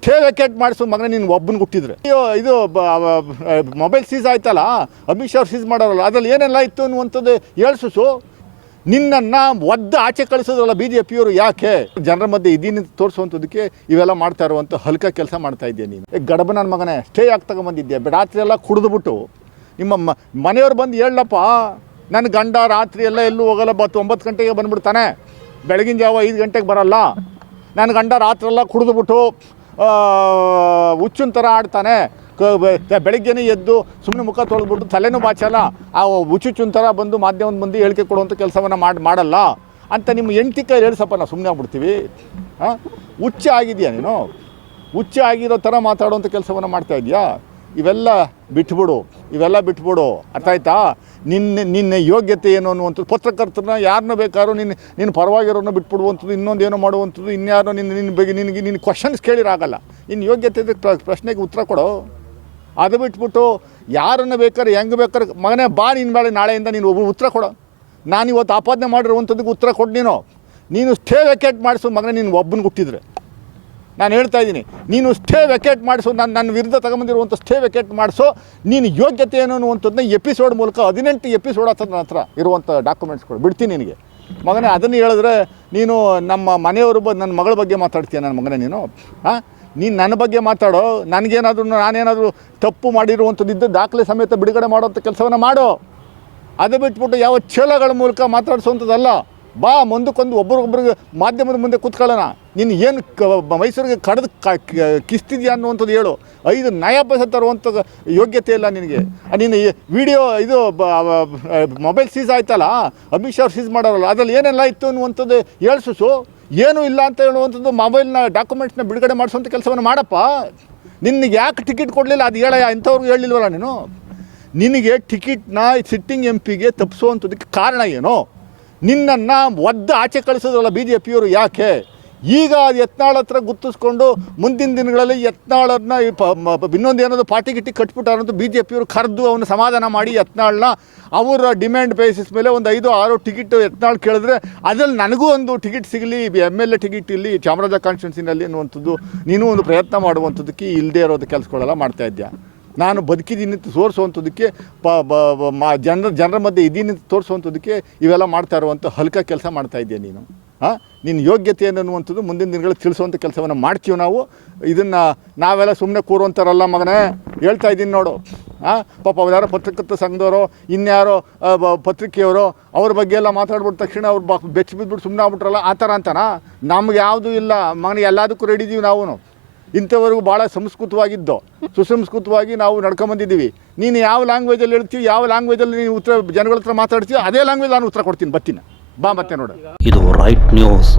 Stay vacate ಮಾಡಿಸೋ ಮಗನ ನೀನು ಒಬ್ಬನ ಹುಟ್ಟಿದ್ರೆ. ಅಯ್ಯೋ, ಇದು ಮೊಬೈಲ್ ಸೀಸ್ ಆಯ್ತಲ್ಲ? ಅಮಿತ್ ಶಾ ಅವ್ರು ಸೀಸ್ ಮಾಡೋರಲ್ಲ, ಅದ್ರಲ್ಲಿ ಏನೆಲ್ಲ ಇತ್ತು ಅನ್ನುವಂಥದ್ದು ಹೇಳ್ಸು ನಿನ್ನನ್ನು ಒದ್ದು ಆಚೆ ಕಳಿಸೋದ್ರಲ್ಲ ಬಿ ಜೆ ಪಿಯವರು ಯಾಕೆ? ಜನರ ಮಧ್ಯೆ ಇದೀನಿ ತೋರಿಸುವಂಥದ್ದಕ್ಕೆ ಇವೆಲ್ಲ ಮಾಡ್ತಾ ಇರುವಂಥ ಹಲ್ಕ ಕೆಲಸ ಮಾಡ್ತಾ ಇದೆಯಾ ನೀನು. ಗಡಬ ನನ್ನ ಮಗನೇ ಸ್ಟೇ ಆಗಿ ತಗೊಂಬಂದಿದ್ದೆ ರಾತ್ರಿ ಎಲ್ಲ ಕುಡಿದ್ಬಿಟ್ಟು. ನಿಮ್ಮ ಮನೆಯವ್ರು ಬಂದು ಹೇಳಪ್ಪ ನನ್ನ ಗಂಡ ರಾತ್ರಿ ಎಲ್ಲ ಎಲ್ಲೂ ಹೋಗಲ್ಲ ಬತ್ತು ಒಂಬತ್ತು ಗಂಟೆಗೆ ಬಂದ್ಬಿಡ್ತಾನೆ. ಬೆಳಗಿನ ಜಾವ ಐದು ಗಂಟೆಗೆ ಬರಲ್ಲ. ನನ್ನ ಗಂಡ ರಾತ್ರಿ ಎಲ್ಲ ಕುಡಿದ್ಬಿಟ್ಟು ಹುಚ್ಚಿನ ಥರ ಆಡ್ತಾನೆ. ಬೆಳಗ್ಗೆನೇ ಎದ್ದು ಸುಮ್ಮನೆ ಮುಖ ತೊಳೆದ್ಬಿಟ್ಟು ತಲೆನೂ ಬಾಚಲ್ಲ. ಆ ಹುಚ್ಚುಚ್ಚುನ್ ಥರ ಬಂದು ಮಾಧ್ಯಮದ ಮಂದಿ ಹೇಳಿಕೆ ಕೊಡುವಂಥ ಕೆಲಸವನ್ನು ಮಾಡಿ, ಮಾಡಲ್ಲ. ಅಂತ ನಿಮ್ಮ ಎಂಟಿ ಕೈ ಹೇಳಿಸಪ್ಪ ನಾವು ಸುಮ್ಮನೆ ಆಗ್ಬಿಡ್ತೀವಿ? ಹಾಂ ಹುಚ್ಚ ಆಗಿದೆಯಾ ನೀನು? ಹುಚ್ಚ ಆಗಿರೋ ಥರ ಮಾತಾಡುವಂಥ ಕೆಲಸವನ್ನು ಮಾಡ್ತಾ ಇದೆಯಾ? ಇವೆಲ್ಲ ಬಿಟ್ಬಿಡು ಇವೆಲ್ಲ ಬಿಟ್ಬಿಡು. ಅರ್ಥ ಆಯ್ತಾ ನಿನ್ನ ನಿನ್ನ ಯೋಗ್ಯತೆ ಏನು ಅನ್ನುವಂಥದ್ದು, ಪತ್ರಕರ್ತರನ್ನ ಯಾರನ್ನ ಬೇಕಾದ್ರೂ ನಿನ್ನ ನಿನ್ನ ಪರವಾಗಿರೋನ ಬಿಟ್ಬಿಡುವಂಥದ್ದು ಇನ್ನೊಂದು ಏನೋ ಮಾಡುವಂಥದ್ದು ಇನ್ಯಾರೋ ನಿನ್ನ ನಿನ್ನ ಬಗ್ಗೆ ನಿನಗೆ ನಿನ್ನ ಕ್ವಶನ್ಸ್ ಕೇಳಿರಾಗಲ್ಲ. ನಿನ್ನ ಯೋಗ್ಯತೆ ಪ್ರಶ್ನೆಗೆ ಉತ್ತರ ಕೊಡು. ಅದು ಬಿಟ್ಬಿಟ್ಟು ಯಾರನ್ನು ಬೇಕಾದ್ರೆ, ಹೆಂಗೆ ಬೇಕಾದ್ರೆ, ಮಗನೇ ಬಾ ನಿನ್ನ ಮೇಲೆ ನಾಳೆಯಿಂದ ನೀನು ಒಬ್ಬ ಉತ್ತರ ಕೊಡು. ನಾನು ಇವತ್ತು ಆಪಾದನೆ ಮಾಡಿರುವಂಥದ್ದಕ್ಕೆ ಉತ್ತರ ಕೊಡು ನೀನು. ನೀನು ಸ್ಟೇ ವೆಕೇಟ್ ಮಾಡಿಸು, ಮಗನೇ ನೀನು ಒಬ್ಬನ ಹುಟ್ಟಿದ್ರೆ. ನಾನು ಹೇಳ್ತಾ ಇದ್ದೀನಿ, ನೀನು ಸ್ಟೇ ವೆಕೇಟ್ ಮಾಡಿಸೋ, ನಾನು ನನ್ನ ವಿರುದ್ಧ ತಗೊಂಬಂದಿರುವಂಥ ಸ್ಟೇ ವೆಕೇಟ್ ಮಾಡಿಸೋ, ನೀನು ಯೋಗ್ಯತೆ ಏನು ಅನ್ನುವಂಥದ್ದನ್ನ ಎಪಿಸೋಡ್ ಮೂಲಕ ಹದಿನೆಂಟು ಎಪಿಸೋಡ್ ಹತ್ರ ನನ್ನ ಹತ್ರ ಇರುವಂಥ ಡಾಕ್ಯುಮೆಂಟ್ಸ್ಗಳು ಬಿಡ್ತೀನಿ ನಿನಗೆ. ಮಗನೇ, ಅದನ್ನು ಹೇಳಿದ್ರೆ ನೀನು ನಮ್ಮ ಮನೆಯವ್ರ ಬ ನನ್ನ ಮಗಳ ಬಗ್ಗೆ ಮಾತಾಡ್ತೀಯ ನನ್ನ ಮಗನೇ ನೀನು? ಹಾಂ ನೀನು ನನ್ನ ಬಗ್ಗೆ ಮಾತಾಡೋ, ನನಗೇನಾದರೂ, ನಾನೇನಾದರೂ ತಪ್ಪು ಮಾಡಿರುವಂಥದ್ದಿದ್ದು ದಾಖಲೆ ಸಮೇತ ಬಿಡುಗಡೆ ಮಾಡುವಂಥ ಕೆಲಸವನ್ನು ಮಾಡು. ಅದು ಬಿಟ್ಬಿಟ್ಟು ಯಾವ ಚೇಳಗಳ ಮೂಲಕ ಮಾತಾಡಿಸುವಂಥದ್ದಲ್ಲ ಬಾ ಮುಂದಕ್ಕೊಂದು ಒಬ್ರಿಗೊಬ್ರಿಗೆ ಮಾಧ್ಯಮದ ಮುಂದೆ ಕೂತ್ಕೊಳ್ಳೋಣ. ನೀನು ಏನು ಕ ಮೈಸೂರಿಗೆ ಕಡ್ದು ಕಿಸ್ತಿದ್ಯಾ ಅನ್ನುವಂಥದ್ದು ಹೇಳು. ಐದು ನಯಾಪಸ ತರುವಂಥದ್ದು ತರುವಂಥ ಯೋಗ್ಯತೆ ಇಲ್ಲ ನಿನಗೆ. ನೀನು ವಿಡಿಯೋ ಇದು ಮೊಬೈಲ್ ಸೀಸ್ ಆಯ್ತಲ್ಲ, ಅಮಿತ್ ಶಾ ಅವ್ರು ಸೀಸ್ ಮಾಡೋರಲ್ಲ, ಅದ್ರಲ್ಲಿ ಏನೆಲ್ಲ ಇತ್ತು ಅನ್ನುವಂಥದ್ದು ಹೇಳ್ಸು ಏನೂ ಇಲ್ಲ ಅಂತ ಹೇಳುವಂಥದ್ದು ಮೊಬೈಲ್ನ ಡಾಕ್ಯುಮೆಂಟ್ಸ್ನ ಬಿಡುಗಡೆ ಮಾಡಿಸುವಂಥ ಕೆಲಸವನ್ನು ಮಾಡಪ್ಪ. ನಿನಗೆ ಯಾಕೆ ಟಿಕೆಟ್ ಕೊಡಲಿಲ್ಲ? ಅದು ಹೇಳಯ್ಯ, ಇಂಥವ್ರಿಗೆ ಹೇಳಿಲ್ವಲ್ಲ ನೀನು? ನಿನಗೆ ಟಿಕೆಟ್ನ ಸಿಟ್ಟಿಂಗ್ ಎಂ ಪಿಗೆ ತಪ್ಪಿಸುವಂಥದ್ದಕ್ಕೆ ಕಾರಣ ಏನು? ನಿನ್ನನ್ನು ಒದ್ದು ಆಚೆ ಕಳಿಸೋದ್ರಲ್ಲ ಬಿ ಜೆ ಪಿಯವರು ಯಾಕೆ? ಈಗ ಯತ್ನಾಳ್ ಹತ್ರ ಗುರ್ತಿಸ್ಕೊಂಡು ಮುಂದಿನ ದಿನಗಳಲ್ಲಿ ಯತ್ನಾಳನ್ನ ಇನ್ನೊಂದು ಏನಾದರೂ ಪಾರ್ಟಿ ಗಿಟ್ಟಿ ಕಟ್ಬಿಟ್ಟಾರಂತ ಬಿ ಜೆ ಪಿಯವರು ಕರೆದು ಅವನು ಸಮಾಧಾನ ಮಾಡಿ ಯತ್ನಾಳನ್ನ ಅವರ ಡಿಮ್ಯಾಂಡ್ ಬೇಸಿಸ್ ಮೇಲೆ ಒಂದು ಐದು ಆರು ಟಿಕೆಟ್ ಯತ್ನಾಳ್ ಕೇಳಿದ್ರೆ ಅದರಲ್ಲಿ ನನಗೂ ಒಂದು ಟಿಕೆಟ್ ಸಿಗಲಿ, ಎಂ ಎಲ್ ಎ ಟಿಕೆಟ್ ಇಲ್ಲಿ ಚಾಮರಾಜ ಕಾನ್ಸ್ಟಿಟ್ಯೂನ್ಸಿನಲ್ಲಿ ಅನ್ನುವಂಥದ್ದು ನೀನು ಒಂದು ಪ್ರಯತ್ನ ಮಾಡುವಂಥದ್ದಕ್ಕೆ ಇಲ್ಲದೇ ಇರೋದು ಕೆಲಸಗಳೆಲ್ಲ ಮಾಡ್ತಾ ಇದ್ಯಾ? ನಾನು ಬದುಕಿದ್ದೀನಿ ಅಂತ ತೋರಿಸುವಂಥದ್ದಕ್ಕೆ ಪ ಜನರ ಜನರ ಮಧ್ಯೆ ಇದ್ದೀನಿ ಅಂತ ತೋರಿಸುವಂಥದ್ದಕ್ಕೆ ಇವೆಲ್ಲ ಮಾಡ್ತಾ ಇರುವಂಥ ಹಲ್ಕ ಕೆಲಸ ಮಾಡ್ತಾ ಇದ್ದೀಯ ನೀನು. ಹಾಂ ನಿನ್ನ ಯೋಗ್ಯತೆ ಏನು ಅನ್ನುವಂಥದ್ದು ಮುಂದಿನ ದಿನಗಳಲ್ಲಿ ತಿಳಿಸುವಂಥ ಕೆಲಸವನ್ನು ಮಾಡ್ತೀವಿ ನಾವು. ಇದನ್ನು ನಾವೆಲ್ಲ ಸುಮ್ಮನೆ ಕೂರುವಂಥರಲ್ಲ ಮಗನೇ. ಹೇಳ್ತಾ ಇದ್ದೀನಿ ನೋಡು. ಹಾಂ ಪಾಪ ಅವ್ರು ಯಾರೋ ಪತ್ರಕರ್ತ ಸಂಘದವರು, ಇನ್ಯಾರೋ ಪತ್ರಿಕೆಯವರು, ಅವ್ರ ಬಗ್ಗೆ ಎಲ್ಲ ಮಾತಾಡ್ಬಿಟ್ಟ ತಕ್ಷಣ ಅವ್ರು ಬಾ ಬೆಚ್ಚ ಬಿದ್ದುಬಿಟ್ಟು ಸುಮ್ಮನೆ ಆಗ್ಬಿಟ್ರಲ್ಲ. ಆ ಥರ ಅಂತಾನ? ನಮ್ಗೆ ಯಾವುದೂ ಇಲ್ಲ. ಮಗನಿಗೆ ಎಲ್ಲದಕ್ಕೂ ರೆಡಿ ಇದೀವಿ ನಾವು. ಇಂಥವರೆಗೂ ಭಾಳ ಸಂಸ್ಕೃತವಾಗಿದ್ದು. ಸುಸಂಸ್ಕೃತವಾಗಿ ನಾವು ನಡ್ಕೊಂಬಂದಿದ್ದೀವಿ. ನೀನು ಯಾವ ಲ್ಯಾಂಗ್ವೇಜಲ್ಲಿ ಹೇಳ್ತೀವಿ ಯಾವ ಲ್ಯಾಂಗ್ವೇಜಲ್ಲಿ ನೀನು ಉತ್ತರ ಜನಗಳ ಹತ್ರ ಮಾತಾಡ್ತೀವಿ ಅದೇ ಲ್ಯಾಂಗ್ವೇಜ್ ನಾನು ಉತ್ತರ ಕೊಡ್ತೀನಿ ಬತ್ತಿನ ಬಾ ಮತ್ತೆ ನೋಡು. ಇದು ರೈಟ್ ನ್ಯೂಸ್